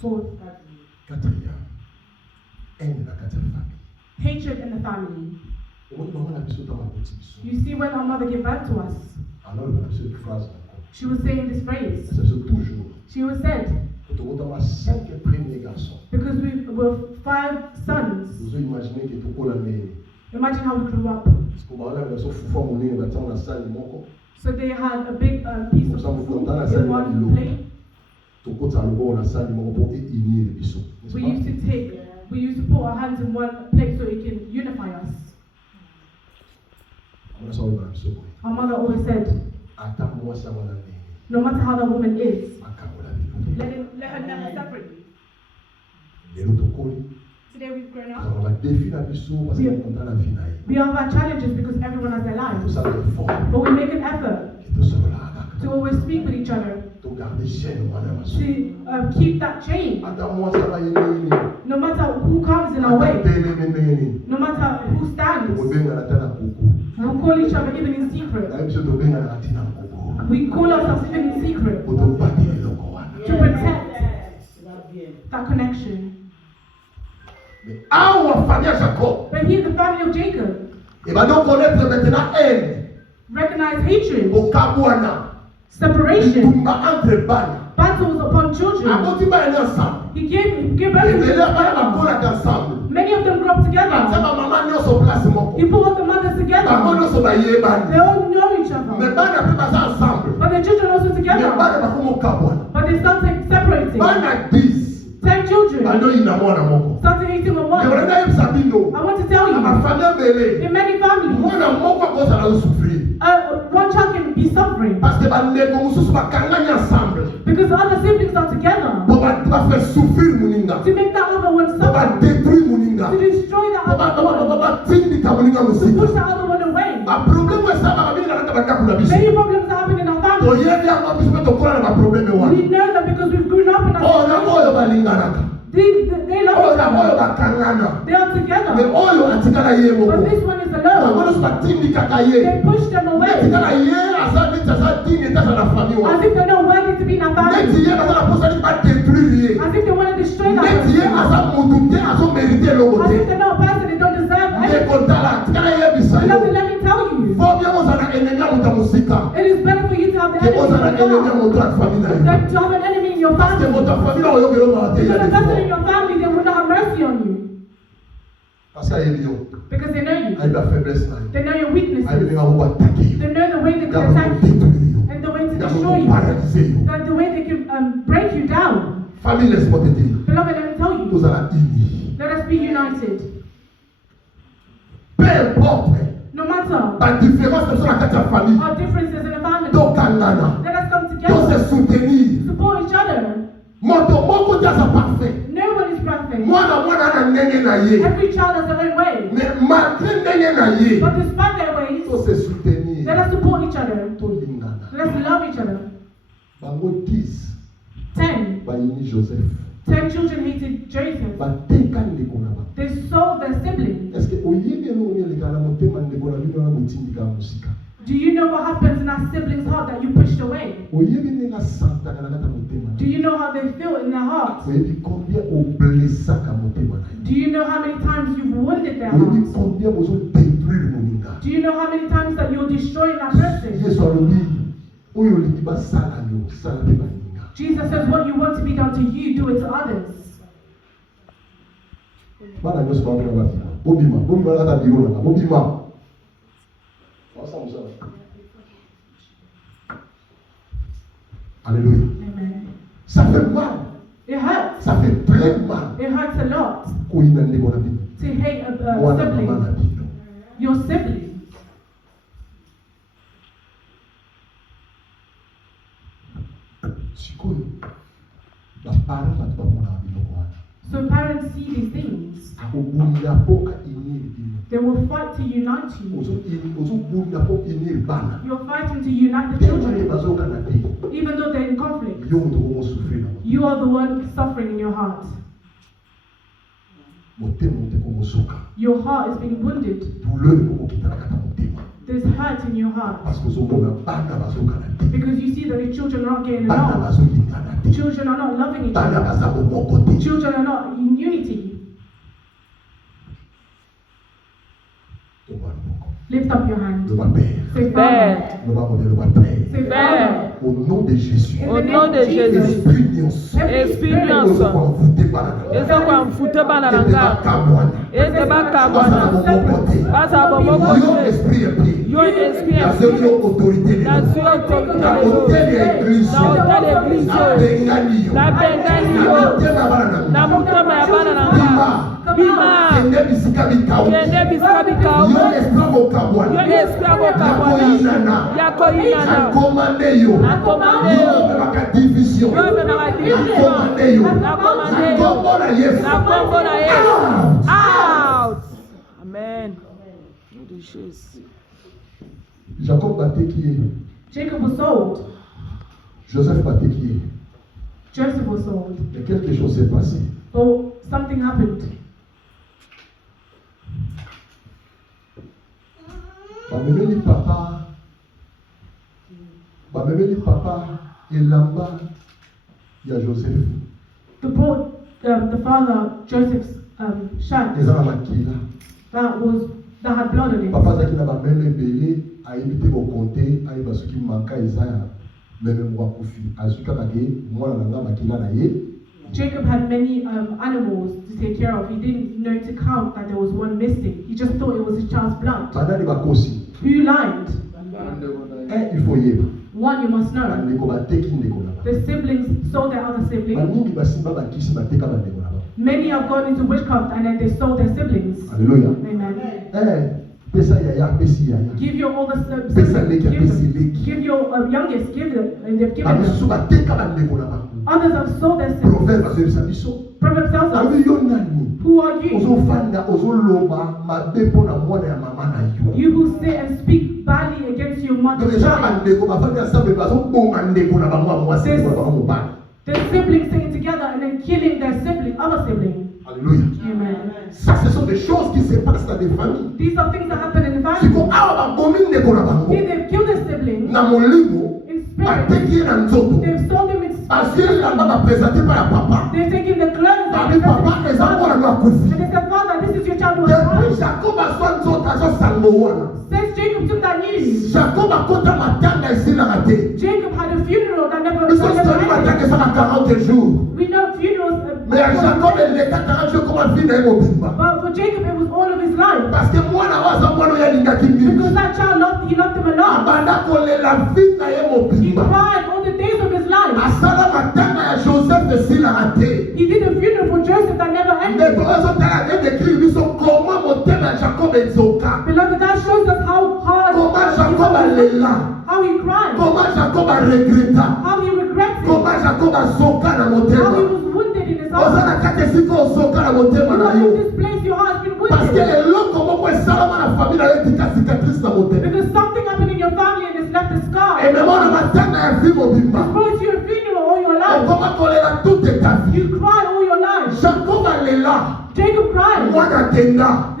Fourth. Hatred in the family. You see, when our mother gave birth to us, she was saying this phrase. She was said, because we were 5 sons. Imagine how we grew up. So they had a big piece of food in one plate. We used to put our hands in one plate so it can unify us. Our mother always said, no matter how the woman is, let her never separate you. Today we've grown up. We have our challenges because everyone has their lives. But we make an effort To always speak with each other. To garder chaîne, To keep that chain. No matter who comes in our way. No matter who stands. We'll call each other even in secret. We call ourselves even in secret. To protect that connection. But here the family of Jacob recognize hatred, separation, battles upon children. He gave birth to them. Many of them grew up together. He put all the mothers together. They all know each other. But the children also together. But they started separating. 10 children started hating on one. I want to tell you, in many families, one child can be suffering because other siblings are together to make that other one suffer, to destroy that other one, to push that other one away. Many problems happen in our family. We know that because we've grown up in our they love each other. They are together. But this one is alone. They push them away. As if they're not worthy to be in a family. As if they want to destroy that person. As if they're not a person they don't deserve anything. Let me tell you. It is better for you to have the enemy than to have an enemy in your family. Because the person in your family, they will not have mercy on you. Because they know you. They know your weaknesses. They know the way they can attack you. And the way to destroy you. The way they can break you down. Beloved, let me tell you. Let us be united. No matter our differences in the family. Let us come together. Support each other. No one is perfect. Every child has their own way. But despite their ways, let us support each other. Let us love each other. 10 children hated Joseph. They sold their siblings. Do you know what happens in our siblings' heart that you pushed away? Do you know how they feel in their hearts? Do you know how many times you've wounded their hearts? Do you know how many times that you're destroying that person? Jesus says, what you want to be done to you, do it to others. Alléluia. Amen. Ça fait mal. It hurts. Ça fait très mal. It hurts a lot to hate a sibling. Your sibling. So parents see these things. They will fight to unite you. You're fighting to unite the children. Even though they're in conflict. You are the one suffering in your heart. Your heart is being wounded. There's hurt in your heart. Because you see that the children are not getting along. Children are not loving each other. Children are not in unity. Lift up your hand. Say Father. Say Father. Au nom de Jésus. Expérience. Eza kwa mfute bana nanga. Eze bakamwana. Basa bomoko. Yo expérience. Nazo autorité. Nazo autorité. Na hôtel église. Na bengani yo. Na mutema ya bana nanga. Bima. Kende bisika bikao. Yo esclavo kabwana. Yako inana. Akomande yo. Yo baka division. Out. Amen. Jacob was sold. Joseph a été tué. Joseph was sold. Mais quelque chose s'est passé. But something happened. Papa et lamba il y a Joseph. The father Joseph's shirt that had blood on it. Papa zaki na ba meme belé a évité au compter a ba ce qui manquait Isaiah même moi kufi azuka kage mwana nanga makila na ye. Jacob had many animals to take care of. He didn't know to count that there was one missing. He just thought it was his child's blood. Who lied? Il faut y aller. One, you must know. The siblings sold their other siblings. Many have gone into witchcraft and then they sold their siblings. Hallelujah. Amen. Give your oldest give your youngest, give them, and they've given them. Others have sold their siblings. Proverbs tells us, who are you? You who say and speak badly against your mother's child. The siblings sitting together and then killing their sibling, other sibling. Alléluia. Amen. Ça, ce sont des choses qui se passent dans des familles. These are things that happen in the family. Here they've killed their sibling. In spirit. They've sold him in spirit. They're taking the clothes. And they said, Father, this is your child who has died. Since Jacob took that news, Jacob had a funeral that never ended. We know funerals. But for Jacob, it was all of his life. Because that child he loved him a lot. He cried all the days of his life. He did a funeral for Joseph that never ended. Beloved, that shows us how hard how he cried. How he regrets it. How he was wounded in his heart. You are in this place, your heart has been wounded. Because something happened in your family and it's left a scar. It's brought you a funeral all your life. You cry all your life. Jacob cried. The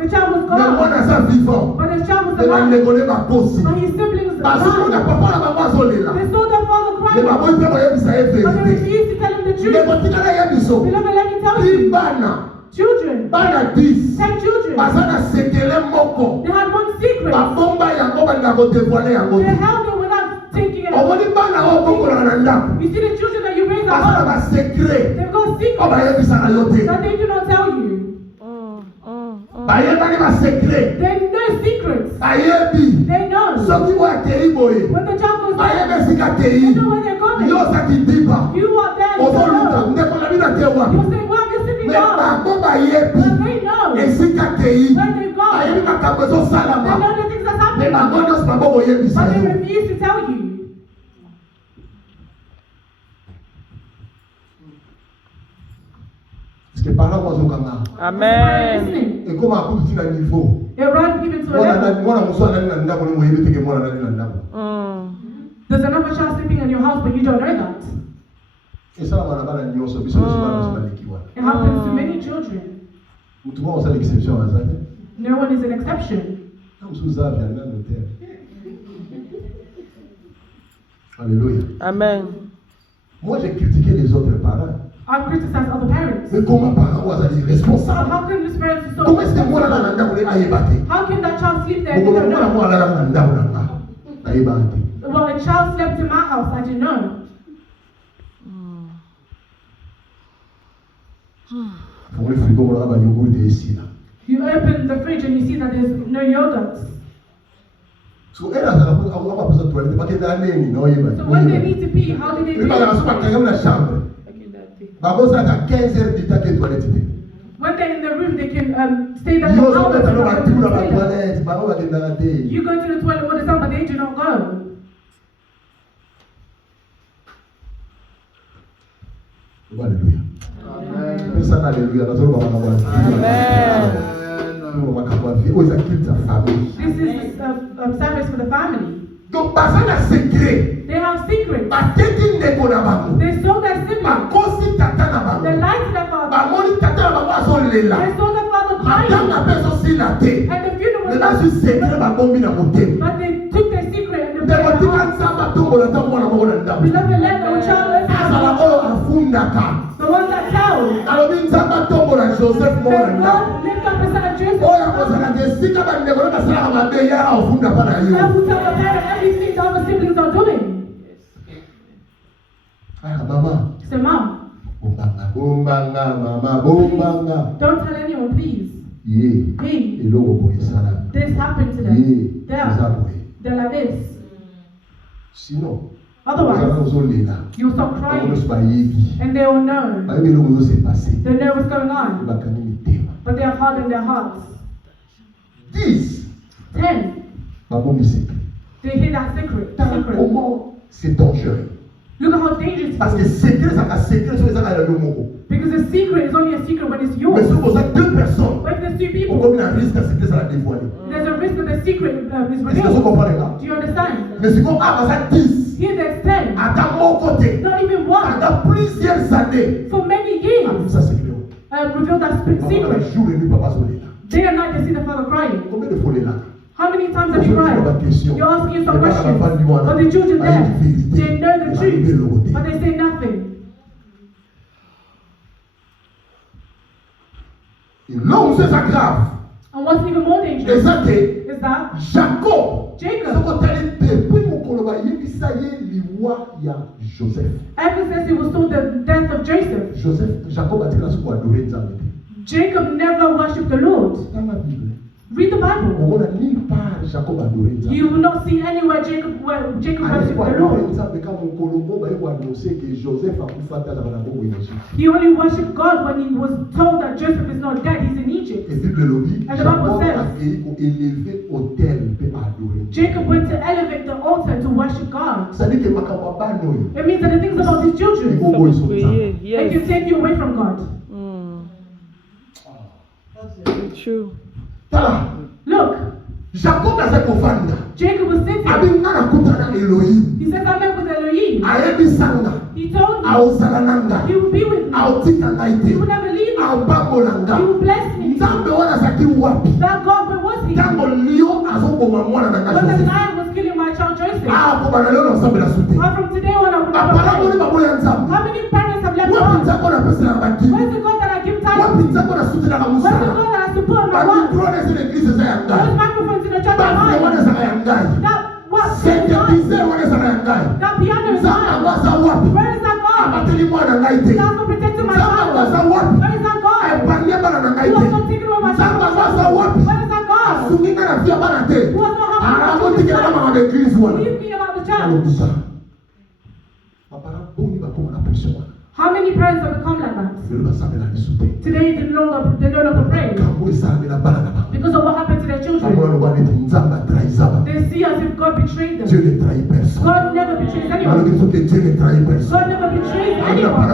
child was gone. But the child was alive. But his siblings died. They saw their father crying. But they refused to tell him the truth. Beloved, let me tell you. Children. 10 children. They had one secret. They held it without taking it. You see the children that you raise at home. They've got secrets that they do not tell you. They know secrets. They know. When the child goes there, they know where they're going. You are there. You're saying, where have you seen me go? But they know where they've gone. They know the things that's happening. But they refuse to tell you. Amen. It arrived even to a level. There's another child sleeping in your house, but you don't know that. It happens to many children. No one is an exception. Alléluia. Amen. Moi, j'ai critiqué les autres parents. I criticize other parents. Mais comment parents sont irresponsables? How can this parent be so Comment est-ce que moi là How can that child sleep there? Well, a child slept in my house. I didn't know. You open the fridge and you see that there's no yogurt. So when they need to pee, how do they do it? When they're in the room, they can stay there for hours. You go to the toilet all the time, but they do not go. Hallelujah. This is service for the family. Donc, pas un secret. They have secrets. Bateki ndeko na bango. They saw their siblings. Bakosi tata na bango. They lied to their father. Bamoni tata na bango azolela. They saw their father crying. Matanga peso sila te. And the funeral was Neba su sekre babombi na motema. but they took their secret and they Ndeko tika nsamba tombo na tambo na mwana ndabu. beloved, let no child Asala oyo afundaka. the one that tells. Alobi nzamba tombo na Joseph mwana May ndabu. God lift up the son of Joseph. Oya kozala desika bandeko na basala mabe ya afunda pana I yo. will tell the parent everything the other siblings are doing. Mama. Say, Mom, Bombanga, mama, bombanga. don't tell anyone, please. Yeah. Hey, this happened to them. They're like this. Sinon, Otherwise, you'll stop crying and they will know. They know what's going on. But they are hard in their hearts. 10. They hear that secret. C'est dangereux. Look at how dangerous it is. Parce que secret, ça secret sur les affaires de Moko. Because a secret is only a secret when it's yours. Mais si vous avez deux personnes, But if there's two people, on a un risque à secret, ça la dévoiler. there's a risk that the secret is Est-ce que vous revealed. comprenez là? Do you understand? Mais si on a ça 10, Here there's 10. à mon côté, Not even one. pendant plusieurs années, For many years, ça secret. revealed that secret. Jour et nuit, papa solé là. Day and night they see the father crying. Combien de fois là? How many times have you cried? You're asking some questions. But the children there, they know the truth, but they say nothing. Non, c'est ça grave. And what's even more dangerous is that Jacob, Jacob, ever since he was told the death of Joseph, Jacob never worshipped the Lord. Read the Bible. You will not see anywhere Jacob worshipped the Lord. He only worshipped God when he was told that Joseph is not dead, he's in Egypt. And the Bible says Jacob went to elevate the altar to worship God. It means that the things about his children, they can take you away from God. That's true. Look, Jacob Jacob was sitting. He says, I met with Elohim. He told me he will be with me. He will never leave me. He will bless me. That God, where was he? When the lion was killing my child Joseph. From today on, I will never pray. How many parents have left God? Where's the God that I give time? Where's the God that I support my work? Those microphones in the church are mine. That what? That piano is mine. Where is that God? That's for protecting my child. Where is that God? Who has not taken away my child? Where is that God? Who has not helped me? Leave me about the child. How many parents have become like that? Today they no longer pray. Because of what happened to their children. They see as if God betrayed them. God never betrays anyone. God never betrays anyone.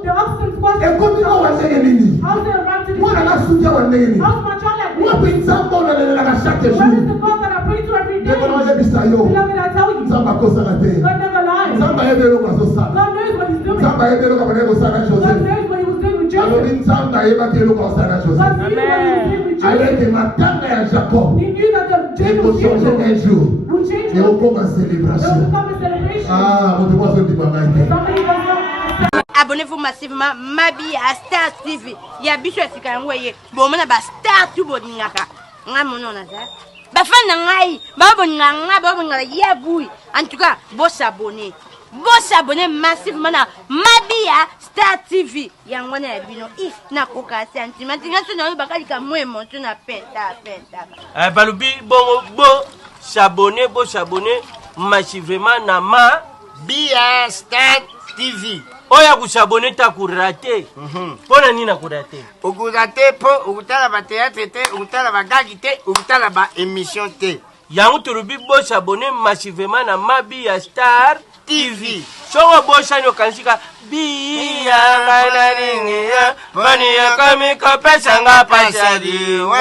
The obstinate question. How's they arrived to this place? How's my child like this? Where is the God that I pray to every day? Beloved, I tell you, God never lies. God knows what he's doing. God knows what he was doing with Joseph. God knew what he was doing with Joseph. He knew that Jacob's future would change. It will become a celebration. Somebody does not. Abonnez-vous massivement Mabi à Star TV. Il y a biso esika ngoye. Bon mona ba Star tu bodingaka. Nga mono na za. Ba fan na ngai, ba bonga ya bui. En tout cas, bo s'abonner. Bo s'abonner massivement na Mabi à Star TV. Ya ngwana ya Bino if na koka sentiment. Ngaso na bakali ka mo emotion na penta. Balubi bo s'abonner massivement na Mabi à Star TV. Oya kusabone ta kurate. Pona nina kurate? Ukurate po ukutala ba théâtre te, ukutala ba gagi te, ukutala ba émission te. Yangu turubi bo s'abonner massivement na Mabi ya Star TV. Songo bo shanyo kansika biya ngana ringi ya mani ya kami ko pesa nga pasadi wa